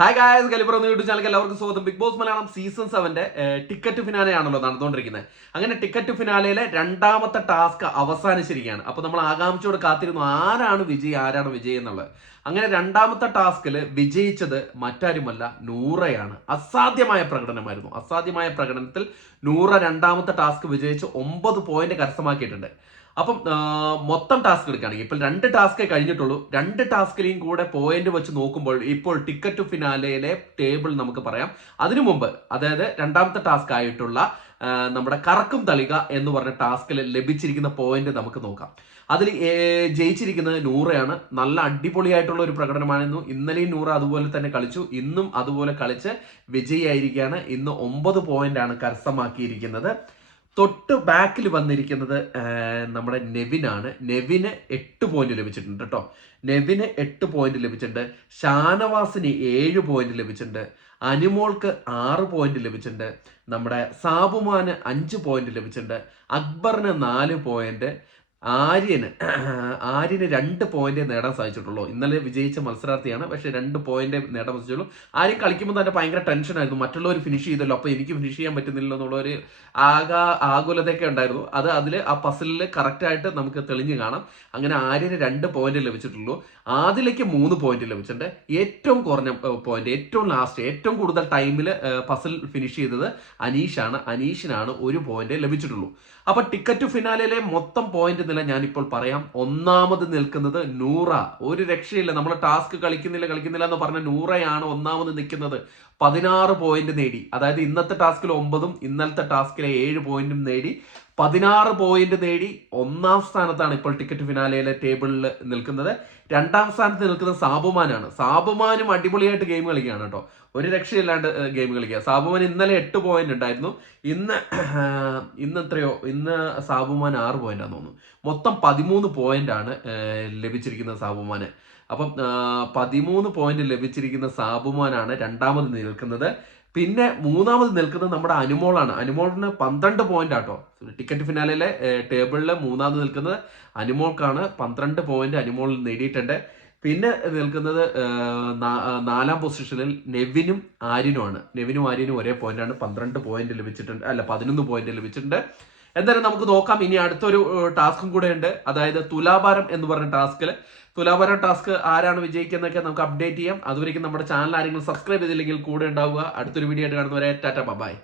Hi guys, കലിബർ എന്ന YouTube ചാനലിൽ എല്ലാവർക്കും സ്വാഗതം. Bigg Boss Malayalam season 7 ticket finale ആണല്ലോ നടന്നുകൊണ്ടിരിക്കുന്നത്. അങ്ങനെ ടിക്കറ്റ് ഫിനാലയിലെ രണ്ടാമത്തെ ടാസ്ക് അവസാനിച്ചിരിക്കുകയാണ്. അപ്പോൾ നമ്മൾ ആകാംക്ഷയോട് കാത്തിരുന്നു ആരാണ് വിജയ് എന്നുള്ളത്. അങ്ങനെ രണ്ടാമത്തെ ടാസ്കിൽ വിജയിച്ചത് മറ്റാരുമല്ല, നൂറയാണ്. അസാധ്യമായ പ്രകടനത്തിൽ നൂറ രണ്ടാമത്തെ ടാസ്ക് വിജയിച്ച് 9 പോയിന്റ് കരസ്ഥമാക്കിയിട്ടുണ്ട്. അപ്പം മൊത്തം ടാസ്ക് എടുക്കുകയാണെങ്കിൽ ഇപ്പോൾ 2 ടാസ്കേ കഴിഞ്ഞിട്ടുള്ളൂ. 2 ടാസ്കിലെയും കൂടെ പോയിന്റ് വെച്ച് നോക്കുമ്പോൾ ഇപ്പോൾ ടിക്കറ്റ് ഫിനാലയിലെ ടേബിൾ നമുക്ക് പറയാം. അതിനു മുമ്പ്, അതായത് രണ്ടാമത്തെ ടാസ്ക് ആയിട്ടുള്ള നമ്മുടെ കറക്കും തളിക എന്ന് പറഞ്ഞ ടാസ്കിൽ ലഭിച്ചിരിക്കുന്ന പോയിന്റ് നമുക്ക് നോക്കാം. അതിൽ ജയിച്ചിരിക്കുന്നത് നൂറയാണ്. നല്ല അടിപൊളിയായിട്ടുള്ള ഒരു പ്രകടനമായിരുന്നു. ഇന്നലെയും നൂറ അതുപോലെ തന്നെ കളിച്ചു, ഇന്നും അതുപോലെ കളിച്ച് വിജയിയായിരിക്കുകയാണ്. ഇന്ന് 9 പോയിന്റാണ് കരസ്ഥമാക്കിയിരിക്കുന്നത്. തൊട്ട് ബാക്കിൽ വന്നിരിക്കുന്നത് നമ്മുടെ നെവിനാണ്. നെവിന് 8 പോയിന്റ് ലഭിച്ചിട്ടുണ്ട് കേട്ടോ. നെവിന് 8 പോയിന്റ് ലഭിച്ചിട്ടുണ്ട്. ഷാനവാസിന് 7 പോയിന്റ് ലഭിച്ചിട്ടുണ്ട്. അനുമോൾക്ക് 6 പോയിന്റ് ലഭിച്ചിട്ടുണ്ട്. നമ്മുടെ സാബുമാന് 5 പോയിന്റ് ലഭിച്ചിട്ടുണ്ട്. അക്ബറിന് 4 പോയിന്റ്. ആര്യന് 2 പോയിന്റ് നേടാൻ സാധിച്ചിട്ടുള്ളൂ. ഇന്നലെ വിജയിച്ച മത്സരാർത്ഥിയാണ്, പക്ഷെ 2 പോയിന്റ് നേടാൻ സാധിച്ചുള്ളൂ. ആര്യം കളിക്കുമ്പോൾ തന്നെ ഭയങ്കര ടെൻഷനായിരുന്നു. മറ്റുള്ളവർ ഫിനിഷ് ചെയ്തല്ലോ, അപ്പൊ എനിക്ക് ഫിനിഷ് ചെയ്യാൻ പറ്റുന്നില്ല എന്നുള്ളൊരു ആകുലതയൊക്കെ ഉണ്ടായിരുന്നു. അതിൽ ആ പസിലിൽ കറക്റ്റായിട്ട് നമുക്ക് തെളിഞ്ഞു കാണാം. അങ്ങനെ ആര്യന് 2 പോയിന്റ് ലഭിച്ചിട്ടുള്ളൂ. ആദിലേക്ക് 3 പോയിന്റ് ലഭിച്ചിട്ടുണ്ട്. ഏറ്റവും കുറഞ്ഞ പോയിന്റ്, ഏറ്റവും ലാസ്റ്റ്, ഏറ്റവും കൂടുതൽ ടൈമിൽ പസിൽ ഫിനിഷ് ചെയ്തത് അനീഷിനാണ് 1 പോയിന്റ് ലഭിച്ചിട്ടുള്ളൂ. അപ്പൊ ടിക്കറ്റ് ഫിനാലയിലെ മൊത്തം പോയിന്റ് നില ഞാനിപ്പോൾ പറയാം. ഒന്നാമത് നിൽക്കുന്നത് നൂറ. ഒരു രക്ഷയില്ല. നമ്മൾ ടാസ്ക് കളിക്കുന്നില്ല എന്ന് പറഞ്ഞ നൂറയാണ് ഒന്നാമത് നിൽക്കുന്നത്. 16 പോയിന്റ് നേടി. അതായത് ഇന്നത്തെ ടാസ്കിൽ 9ഉം ഇന്നലത്തെ ടാസ്കിലെ 7 പോയിന്റും നേടി 16 പോയിന്റ് നേടി ഒന്നാം സ്ഥാനത്താണ് ഇപ്പോൾ ടിക്കറ്റ് ഫിനാലയിലെ ടേബിളിൽ നിൽക്കുന്നത്. രണ്ടാം സ്ഥാനത്ത് നിൽക്കുന്നത് സാബുമാനാണ്. സാബുമാനും അടിപൊളിയായിട്ട് ഗെയിം കളിക്കുകയാണ് കേട്ടോ. ഒരു രക്ഷയില്ലാണ്ട് ഗെയിം കളിക്കുക. സാബുമാൻ ഇന്നലെ 8 പോയിന്റ് ഉണ്ടായിരുന്നു. ഇന്ന് സാബുമാൻ 6 പോയിന്റാന്ന് തോന്നുന്നു. മൊത്തം 13 പോയിന്റ് ആണ് ലഭിച്ചിരിക്കുന്നത് സാബുമാന്. അപ്പം 13 പോയിന്റ് ലഭിച്ചിരിക്കുന്ന സാബുമാനാണ് രണ്ടാമത് നിൽക്കുന്നത്. പിന്നെ മൂന്നാമത് നിൽക്കുന്നത് നമ്മുടെ അനുമോളാണ്. അനുമോളിന് 12 പോയിന്റ് ആട്ടോ. ടിക്കറ്റ് ഫിനാലയിലെ ടേബിളിൽ മൂന്നാമത് നിൽക്കുന്നത് അനുമോൾക്കാണ്. 12 പോയിന്റ് അനുമോൾ നേടിയിട്ടുണ്ട്. പിന്നെ നിൽക്കുന്നത് 4ാം പൊസിഷനിൽ നെവിനും ആര്യനുമാണ്. നെവിനും ആര്യനും ഒരേ പോയിന്റാണ്. 12 പോയിന്റ് ലഭിച്ചിട്ടുണ്ട്, 11 പോയിന്റ് ലഭിച്ചിട്ടുണ്ട്. എന്തായാലും നമുക്ക് നോക്കാം. ഇനി അടുത്തൊരു ടാസ്കും കൂടെ ഉണ്ട്. അതായത് തുലാഭാരം എന്ന് പറഞ്ഞ തുലാഭാരം ടാസ്ക് ആരാണ് വിജയിക്കുന്നതൊക്കെ നമുക്ക് അപ്ഡേറ്റ് ചെയ്യാം. അതുവരെയും നമ്മുടെ ചാനൽ ആരെങ്കിലും സബ്സ്ക്രൈബ് ചെയ്തില്ലെങ്കിൽ കൂടെ ഉണ്ടാവുക. അടുത്തൊരു വീഡിയോ ആയിട്ട് കാണുന്നവരെ ടാറ്റ ബൈ.